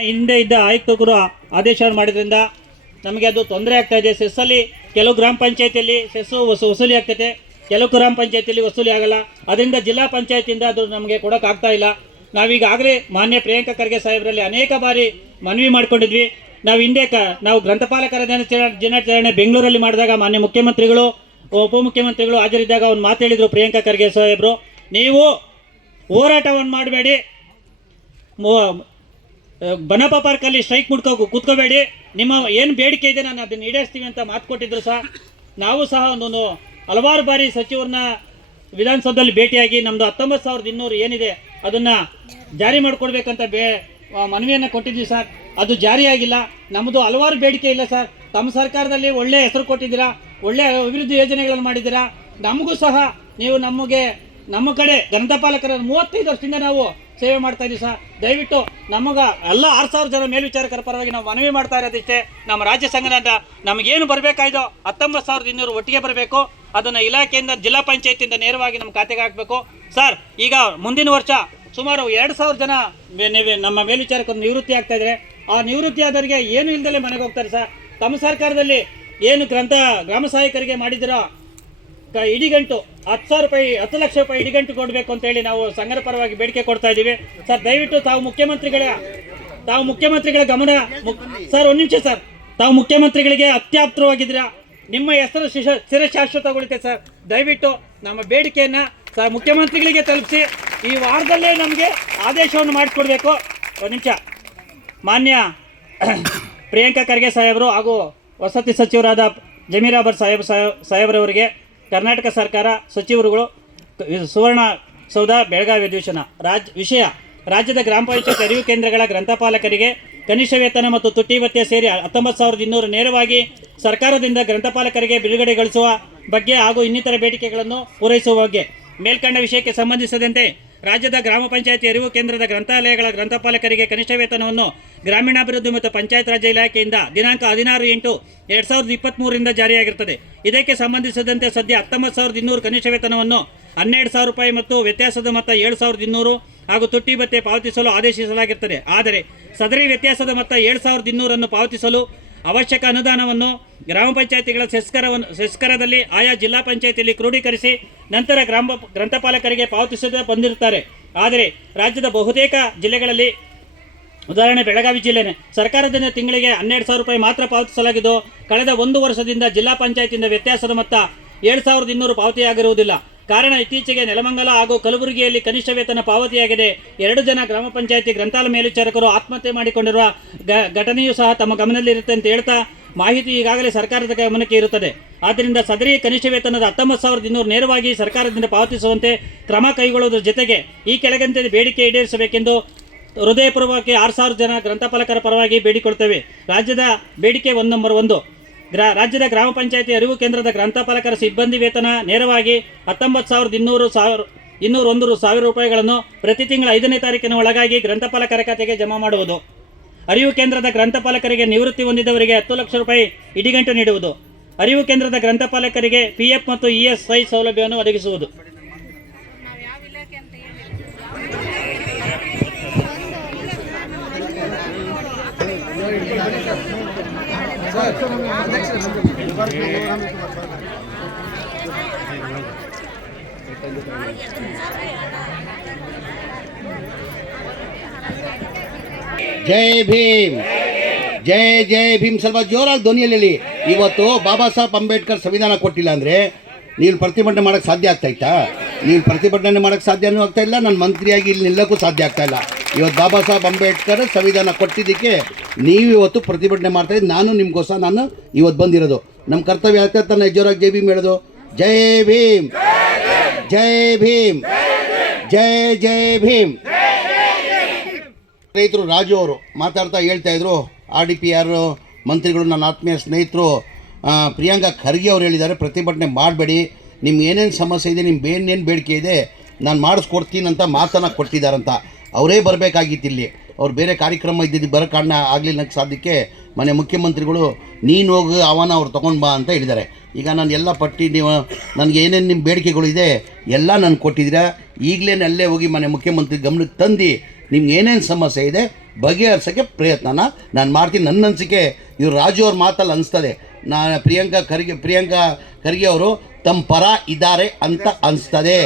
ಹಿಂದೆ ಇದ್ದ ಆಯುಕ್ತರು ಆದೇಶ ಮಾಡಿದ್ರಿಂದ ನಮಗೆ ಅದು ತೊಂದರೆ ಆಗ್ತಾ ಇದೆ. ಸೆಸ್ಸಲ್ಲಿ ಕೆಲವು ಗ್ರಾಮ ಪಂಚಾಯತಿಯಲ್ಲಿ ಸೆಸ್ಸು ವಸು ವಸೂಲಿ ಆಗ್ತೈತೆ. ಕೆಲವು ಗ್ರಾಮ ಪಂಚಾಯತಿಯಲ್ಲಿ ವಸೂಲಿ ಆಗಲ್ಲ. ಅದರಿಂದ ಜಿಲ್ಲಾ ಪಂಚಾಯತಿಯಿಂದ ಅದು ನಮಗೆ ಕೊಡೋಕ್ಕಾಗ್ತಾ ಇಲ್ಲ. ನಾವೀಗಾಗಲೇ ಮಾನ್ಯ ಪ್ರಿಯಾಂಕಾ ಖರ್ಗೆ ಸಾಹೇಬರಲ್ಲಿ ಅನೇಕ ಬಾರಿ ಮನವಿ ಮಾಡ್ಕೊಂಡಿದ್ವಿ. ನಾವು ಹಿಂದೆ ಕ ನಾವು ಗ್ರಂಥಪಾಲಕರ ದಿನಾಚರಣೆ ಬೆಂಗಳೂರಲ್ಲಿ ಮಾಡಿದಾಗ ಮಾನ್ಯ ಮುಖ್ಯಮಂತ್ರಿಗಳು, ಉಪಮುಖ್ಯಮಂತ್ರಿಗಳು ಹಾಜರಿದ್ದಾಗ ಅವ್ನು ಮಾತು ಪ್ರಿಯಾಂಕಾ ಖರ್ಗೆ ಸಾಹೇಬರು. ನೀವು ಹೋರಾಟವನ್ನು ಮಾಡಬೇಡಿ. ಬನಪ್ಪ ಪಾರ್ಕಲ್ಲಿ ಸ್ಟ್ರೈಕ್ ಮುಡ್ಕೋ ಕೂತ್ಕೋಬೇಡಿ. ನಿಮ್ಮ ಏನು ಬೇಡಿಕೆ ಇದೆ ನಾನು ಅದನ್ನು ಈಡೇರಿಸ್ತೀವಿ ಅಂತ ಮಾತು ಕೊಟ್ಟಿದ್ರು ಸಹ. ನಾವು ಸಹ ಒಂದೊಂದು ಹಲವಾರು ಬಾರಿ ಸಚಿವರನ್ನ ವಿಧಾನಸೌಧದಲ್ಲಿ ಭೇಟಿಯಾಗಿ ನಮ್ಮದು ಹತ್ತೊಂಬತ್ತು ಸಾವಿರದ ಇನ್ನೂರು ಏನಿದೆ ಅದನ್ನು ಜಾರಿ ಮಾಡಿಕೊಡ್ಬೇಕಂತ ಬೇ ಮನವಿಯನ್ನು ಕೊಟ್ಟಿದ್ವಿ ಸರ್. ಅದು ಜಾರಿಯಾಗಿಲ್ಲ ನಮ್ಮದು ಹಲವಾರು ಬೇಡಿಕೆ ಇಲ್ಲ ಸರ್. ತಮ್ಮ ಸರ್ಕಾರದಲ್ಲಿ ಒಳ್ಳೆ ಹೆಸರು ಕೊಟ್ಟಿದ್ದೀರಾ, ಒಳ್ಳೆ ಅಭಿವೃದ್ಧಿ ಯೋಜನೆಗಳನ್ನು ಮಾಡಿದ್ದೀರಾ, ನಮಗೂ ಸಹ ನೀವು ನಮಗೆ ನಮ್ಮ ಕಡೆ ಗ್ರಂಥಪಾಲಕರ ಮೂವತ್ತೈದು ವರ್ಷದಿಂದ ನಾವು ಸೇವೆ ಮಾಡ್ತಾ ಇದ್ದೀವಿ ಸರ್. ದಯವಿಟ್ಟು ನಮಗ ಎಲ್ಲ ಆರು ಸಾವಿರ ಜನ ಮೇಲ್ವಿಚಾರಕರ ಪರವಾಗಿ ನಾವು ಮನವಿ ಮಾಡ್ತಾ ಇರೋದಿಷ್ಟೇ. ನಮ್ಮ ರಾಜ್ಯ ಸಂಘದಿಂದ ನಮಗೇನು ಬರಬೇಕಾಯ್ತು ಹತ್ತೊಂಬತ್ತು ಸಾವಿರದ ಇನ್ನೂರು ಒಟ್ಟಿಗೆ ಬರಬೇಕು. ಅದನ್ನು ಇಲಾಖೆಯಿಂದ ಜಿಲ್ಲಾ ಪಂಚಾಯತಿಯಿಂದ ನೇರವಾಗಿ ನಮ್ಮ ಖಾತೆಗೆ ಹಾಕಬೇಕು. ಸರ್, ಈಗ ಮುಂದಿನ ವರ್ಷ ಸುಮಾರು ಎರಡು ಸಾವಿರ ಜನ ನಮ್ಮ ಮೇಲ್ವಿಚಾರಕರು ನಿವೃತ್ತಿ ಆಗ್ತಾ ಇದ್ದಾರೆ ಆ ನಿವೃತ್ತಿ ಆದವರಿಗೆ ಏನು ಇಲ್ಲದಲ್ಲೇ ಮನೆಗೆ ಹೋಗ್ತಾರೆ ಸರ್. ತಮ್ಮ ಸರ್ಕಾರದಲ್ಲಿ ಏನು ಗ್ರಂಥ ಗ್ರಾಮ ಸಹಾಯಕರಿಗೆ ಮಾಡಿದಿರೋ ಕ- ಇಡಿಗಂಟು ಹತ್ತು ಸಾವಿರ ರೂಪಾಯಿ, ಹತ್ತು ಲಕ್ಷ ರೂಪಾಯಿ ಇಡಿಗಂಟು ಕೊಡಬೇಕು ಅಂತೇಳಿ ನಾವು ಸಂಘದ ಪರವಾಗಿ ಬೇಡಿಕೆ ಕೊಡ್ತಾ ಇದ್ದೀವಿ. ಸರ್, ದಯವಿಟ್ಟು ತಾವು ಮುಖ್ಯಮಂತ್ರಿಗಳ ತಾವು ಮುಖ್ಯಮಂತ್ರಿಗಳ ಗಮನ ಸರ್, ಒಂದು ನಿಮಿಷ ಸರ್. ತಾವು ಮುಖ್ಯಮಂತ್ರಿಗಳಿಗೆ ಅತ್ಯಾಪ್ತವಾಗಿದ್ದೀರಾ. ನಿಮ್ಮ ಹೆಸರು ಶಿಶ ಚಿರಶಾಶ್ವತಗೊಳಿತೆ ಸರ್. ದಯವಿಟ್ಟು ನಮ್ಮ ಬೇಡಿಕೆಯನ್ನು ಸರ್, ಮುಖ್ಯಮಂತ್ರಿಗಳಿಗೆ ತಲುಪಿಸಿ. ಈ ವಾರದಲ್ಲೇ ನಮಗೆ ಆದೇಶವನ್ನು ಮಾಡಿಕೊಡ್ಬೇಕು. ಒಂದು ನಿಮಿಷ. ಮಾನ್ಯ ಪ್ರಿಯಾಂಕಾ ಖರ್ಗೆ ಸಾಹೇಬರು ಹಾಗೂ ವಸತಿ ಸಚಿವರಾದ ಜಮೀರಾಬರ್ ಸಾಹೇಬ್, ಸಾಹೇಬ್ರವರಿಗೆ ಕರ್ನಾಟಕ ಸರ್ಕಾರ ಸಚಿವರುಗಳು ಸುವರ್ಣ ಸೌಧ ಬೆಳಗಾವಿ ಅಧಿವೇಶನ. ರಾಜ್ ವಿಷಯ. ರಾಜ್ಯದ ಗ್ರಾಮ ಪಂಚಾಯತ್ ಅರಿವು ಕೇಂದ್ರಗಳ ಗ್ರಂಥಪಾಲಕರಿಗೆ ಕನಿಷ್ಠ ವೇತನ ಮತ್ತು ತುಟ್ಟಿ ಭತ್ಯೆ ಸೇರಿ ಹತ್ತೊಂಬತ್ತು ಸಾವಿರದ ಇನ್ನೂರು ನೇರವಾಗಿ ಸರ್ಕಾರದಿಂದ ಗ್ರಂಥಪಾಲಕರಿಗೆ ಬಿಡುಗಡೆಗೊಳಿಸುವ ಬಗ್ಗೆ ಹಾಗೂ ಇನ್ನಿತರ ಬೇಡಿಕೆಗಳನ್ನು ಪೂರೈಸುವ ಬಗ್ಗೆ ಮೇಲ್ಕಂಡ ವಿಷಯಕ್ಕೆ ಸಂಬಂಧಿಸಿದಂತೆ ರಾಜ್ಯದ ಗ್ರಾಮ ಪಂಚಾಯಿತಿ ಅರಿವು ಕೇಂದ್ರದ ಗ್ರಂಥಾಲಯಗಳ ಗ್ರಂಥಪಾಲಕರಿಗೆ ಕನಿಷ್ಠ ವೇತನವನ್ನು ಗ್ರಾಮೀಣಾಭಿವೃದ್ಧಿ ಮತ್ತು ಪಂಚಾಯತ್ ರಾಜ್ಯ ಇಲಾಖೆಯಿಂದ ದಿನಾಂಕ ಹದಿನಾರು ಎಂಟು ಎರಡು ಸಾವಿರದ ಇಪ್ಪತ್ತ್ಮೂರರಿಂದ ಜಾರಿಯಾಗಿರುತ್ತದೆ. ಇದಕ್ಕೆ ಸಂಬಂಧಿಸಿದಂತೆ ಸದ್ಯ ಹತ್ತೊಂಬತ್ತು ಸಾವಿರದ ಇನ್ನೂರು ಕನಿಷ್ಠ ವೇತನವನ್ನು ಹನ್ನೆರಡು ಸಾವಿರ ರೂಪಾಯಿ ಮತ್ತು ವ್ಯತ್ಯಾಸದ ಮೊತ್ತ ಏಳು ಸಾವಿರದ ಇನ್ನೂರು ಹಾಗೂ ತುಟ್ಟಿ ಭತ್ತೆ ಪಾವತಿಸಲು ಆದೇಶಿಸಲಾಗಿರುತ್ತದೆ. ಆದರೆ ಸದರಿ ವ್ಯತ್ಯಾಸದ ಮೊತ್ತ ಏಳು ಸಾವಿರದ ಇನ್ನೂರನ್ನು ಪಾವತಿಸಲು ಅವಶ್ಯಕ ಅನುದಾನವನ್ನು ಗ್ರಾಮ ಪಂಚಾಯತಿಗಳ ಸೆಸ್ಕರವನ್ನು, ಸೆಸ್ಕರದಲ್ಲಿ ಆಯಾ ಜಿಲ್ಲಾ ಪಂಚಾಯತಿಯಲ್ಲಿ ಕ್ರೋಢೀಕರಿಸಿ ನಂತರ ಗ್ರಾಮ ಗ್ರಂಥಪಾಲಕರಿಗೆ ಪಾವತಿಸದೆ ಬಂದಿರುತ್ತಾರೆ. ಆದರೆ ರಾಜ್ಯದ ಬಹುತೇಕ ಜಿಲ್ಲೆಗಳಲ್ಲಿ ಉದಾಹರಣೆ ಬೆಳಗಾವಿ ಜಿಲ್ಲೆನೇ. ಸರ್ಕಾರದಿಂದ ತಿಂಗಳಿಗೆ ಹನ್ನೆರಡು ಸಾವಿರ ರೂಪಾಯಿ ಮಾತ್ರ ಪಾವತಿಸಲಾಗಿದ್ದು, ಕಳೆದ ಒಂದು ವರ್ಷದಿಂದ ಜಿಲ್ಲಾ ಪಂಚಾಯತಿಯಿಂದ ವ್ಯತ್ಯಾಸದ ಮೊತ್ತ ಏಳು ಸಾವಿರದ ಇನ್ನೂರು ಪಾವತಿಯಾಗಿರುವುದಿಲ್ಲ. ಕಾರಣ ಇತ್ತೀಚೆಗೆ ನೆಲಮಂಗಲ ಹಾಗೂ ಕಲಬುರಗಿಯಲ್ಲಿ ಕನಿಷ್ಠ ವೇತನ ಪಾವತಿಯಾಗಿದೆ. ಎರಡು ಜನ ಗ್ರಾಮ ಪಂಚಾಯತಿ ಗ್ರಂಥಾಲಯ ಮೇಲ್ವಿಚಾರಕರು ಆತ್ಮಹತ್ಯೆ ಮಾಡಿಕೊಂಡಿರುವ ಘಟನೆಯೂ ಸಹ ತಮ್ಮ ಗಮನದಲ್ಲಿರುತ್ತೆ ಅಂತ ಹೇಳ್ತಾ ಮಾಹಿತಿ ಈಗಾಗಲೇ ಸರ್ಕಾರದ ಗಮನಕ್ಕೆ ಇರುತ್ತದೆ. ಆದ್ದರಿಂದ ಸದರಿ ಕನಿಷ್ಠ ವೇತನದ ಹತ್ತೊಂಬತ್ತು ಸಾವಿರದ ಇನ್ನೂರು ನೇರವಾಗಿ ಸರ್ಕಾರದಿಂದ ಪಾವತಿಸುವಂತೆ ಕ್ರಮ ಕೈಗೊಳ್ಳುವುದರ ಜೊತೆಗೆ ಈ ಕೆಳಗಂತೆ ಬೇಡಿಕೆ ಈಡೇರಿಸಬೇಕೆಂದು ಹೃದಯಪೂರ್ವಕ್ಕೆ ಆರು ಸಾವಿರ ಜನ ಗ್ರಂಥಪಾಲಕರ ಪರವಾಗಿ ಬೇಡಿಕೊಳ್ತೇವೆ. ರಾಜ್ಯದ ಬೇಡಿಕೆ ಒಂದು ನಂಬರ್ ಒಂದು. ಗ್ರಾ, ರಾಜ್ಯದ ಗ್ರಾಮ ಪಂಚಾಯತಿ ಅರಿವು ಕೇಂದ್ರದ ಗ್ರಂಥಪಾಲಕರ ಸಿಬ್ಬಂದಿ ವೇತನ ನೇರವಾಗಿ ಹತ್ತೊಂಬತ್ತು ಸಾವಿರದ ಇನ್ನೂರು ಸಾವಿರ ಇನ್ನೂರ ಒಂದು ಸಾವಿರ ರೂಪಾಯಿಗಳನ್ನು ಪ್ರತಿ ತಿಂಗಳ ಐದನೇ ತಾರೀಕಿನ ಒಳಗಾಗಿ ಗ್ರಂಥಪಾಲಕರ ಖಾತೆಗೆ ಜಮಾ ಮಾಡುವುದು. ಅರಿವು ಕೇಂದ್ರದ ಗ್ರಂಥಪಾಲಕರಿಗೆ ನಿವೃತ್ತಿ ಹೊಂದಿದವರಿಗೆ ಹತ್ತು ಲಕ್ಷ ರೂಪಾಯಿ ಇಡಿಗಂಟು ನೀಡುವುದು. ಅರಿವು ಕೇಂದ್ರದ ಗ್ರಂಥಪಾಲಕರಿಗೆ ಪಿ ಎಫ್ ಮತ್ತು ಇ ಸೌಲಭ್ಯವನ್ನು ಒದಗಿಸುವುದು. ಜೈ ಭೀಮ್. ಜೈ ಜೈ ಭೀಮ್ ಸ್ವಲ್ಪ ಜೋರಾಗಿ ಧ್ವನಿಯಲ್ಲಿ. ಇವತ್ತು ಬಾಬಾ ಸಾಹೇಬ್ ಅಂಬೇಡ್ಕರ್ ಸಂವಿಧಾನ ಕೊಟ್ಟಿಲ್ಲ ಅಂದರೆ ನೀವು ಪ್ರತಿಭಟನೆ ಮಾಡೋಕ್ಕೆ ಸಾಧ್ಯ ಆಗ್ತಾ ಇತ್ತಾ? ನೀನು ಪ್ರತಿಭಟನೆ ಮಾಡೋಕ್ಕೆ ಸಾಧ್ಯನೂ ಆಗ್ತಾ ಇಲ್ಲ ನನ್ನ ಮಂತ್ರಿಯಾಗಿ ಇಲ್ಲಿ ನಿಲ್ಲಕ್ಕೂ ಸಾಧ್ಯ ಆಗ್ತಾ ಇಲ್ಲ. ಇವತ್ತು ಬಾಬಾ ಸಾಹೇಬ್ ಅಂಬೇಡ್ಕರ್ ಸಂವಿಧಾನ ಕೊಟ್ಟಿದ್ದಕ್ಕೆ ನೀವು ಇವತ್ತು ಪ್ರತಿಭಟನೆ ಮಾಡ್ತಾ ಇದ್ದು ನಾನು ನಿಮ್ಗೋಸ್ಕರ ನಾನು ಇವತ್ತು ಬಂದಿರೋದು. ನಮ್ಮ ಕರ್ತವ್ಯ ಆಗ್ತಾ ತನ್ನ ಜೋರಾಗಿ ಜೈ ಭೀಮ್ ಹೇಳೋದು. ಜೈ ಭೀಮ್. ಜೈ ಭೀಮ್. ಜೈ ಜೈ ಭೀಮ್. ಸ್ನೇಹಿತರು, ರಾಜು ಅವರು ಮಾತಾಡ್ತಾ ಹೇಳ್ತಾ ಇದ್ರು. ಆರ್ ಡಿ ಪಿ ಆರ್ ಮಂತ್ರಿಗಳು, ನನ್ನ ಆತ್ಮೀಯ ಸ್ನೇಹಿತರು ಪ್ರಿಯಾಂಕಾ ಖರ್ಗೆ ಅವರು ಹೇಳಿದ್ದಾರೆ, ಪ್ರತಿಭಟನೆ ಮಾಡಬೇಡಿ. ನಿಮ್ಗೆ ಏನೇನು ಸಮಸ್ಯೆ ಇದೆ, ನಿಮ್ಗೆ ಏನೇನು ಬೇಡಿಕೆ ಇದೆ, ನಾನು ಮಾಡಿಸ್ಕೊಡ್ತೀನಿ ಅಂತ ಮಾತನ್ನು ಕೊಟ್ಟಿದ್ದಾರಂತ. ಅವರೇ ಬರಬೇಕಾಗಿತ್ತು ಇಲ್ಲಿ. ಅವ್ರು ಬೇರೆ ಕಾರ್ಯಕ್ರಮ ಇದ್ದಿದ್ದು ಬರೋ ಕಾರಣ ಆಗಲಿಲ್ಲ ಸಾಧ್ಯಕ್ಕೆ ಮನೆ ಮುಖ್ಯಮಂತ್ರಿಗಳು, ನೀನು ಹೋಗಿ, ಅವನ ಅವ್ರು ತೊಗೊಂಡು ಬಾ ಅಂತ ಹೇಳಿದ್ದಾರೆ. ಈಗ ನಾನು ಎಲ್ಲ ಪಟ್ಟಿ ನೀವು, ನನಗೆ ಏನೇನು ನಿಮ್ಮ ಬೇಡಿಕೆಗಳು ಇದೆ, ಎಲ್ಲ ನಾನು ಕೊಟ್ಟಿದ್ದೀರಾ. ಈಗಲೇ ಅಲ್ಲೇ ಹೋಗಿ ಮನೆ ಮುಖ್ಯಮಂತ್ರಿ ಗಮನಕ್ಕೆ ತಂದು ನಿಮ್ಗೆ ಏನೇನು ಸಮಸ್ಯೆ ಇದೆ ಬಗೆಹರಿಸೋಕ್ಕೆ ಪ್ರಯತ್ನನ ನಾನು ಮಾಡ್ತೀನಿ. ನನ್ನ ಅನಿಸಿಕೆ, ಇವ್ರು ರಾಜು ಅವ್ರ ಮಾತಲ್ಲಿ ಅನಿಸ್ತದೆ. ನಾನು ಪ್ರಿಯಾಂಕಾ ಖರ್ಗೆ ಪ್ರಿಯಾಂಕಾ ಖರ್ಗೆ ಅವರು ತಮ್ಮ ಪರ ಇದ್ದಾರೆ ಅಂತ ಅನಿಸ್ತದೆ.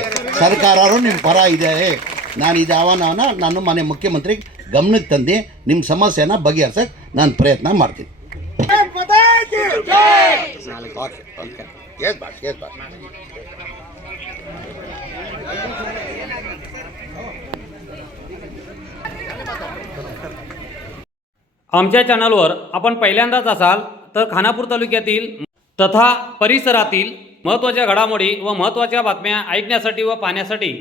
ಸರ್ಕಾರವರು ನಿಮ್ಮ ಪರ ಇದ್ದಾರೆ ನಾನು ಇದು ಆಹ್ವಾನವನ್ನ ನಾನು ಮನೆ ಮುಖ್ಯಮಂತ್ರಿ ಗಮನಕ್ಕೆ ತಂದು ನಿಮ್ಮ ಸಮಸ್ಯೆನ ಬಗೆಹರ್ಸಕ್ಕೆ ನಾನು ಪ್ರಯತ್ನ ಮಾಡ್ತೀನಿ okay okay yes boss yes boss आमच्या चॅनलवर आपण पहिल्यांदाच असाल तर खानापूर तालुक्यातील तथा परिसरातील महत्त्वाच्या घडामोडी व महत्त्वाच्या बातम्या ऐकण्यासाठी व पाहण्यासाठी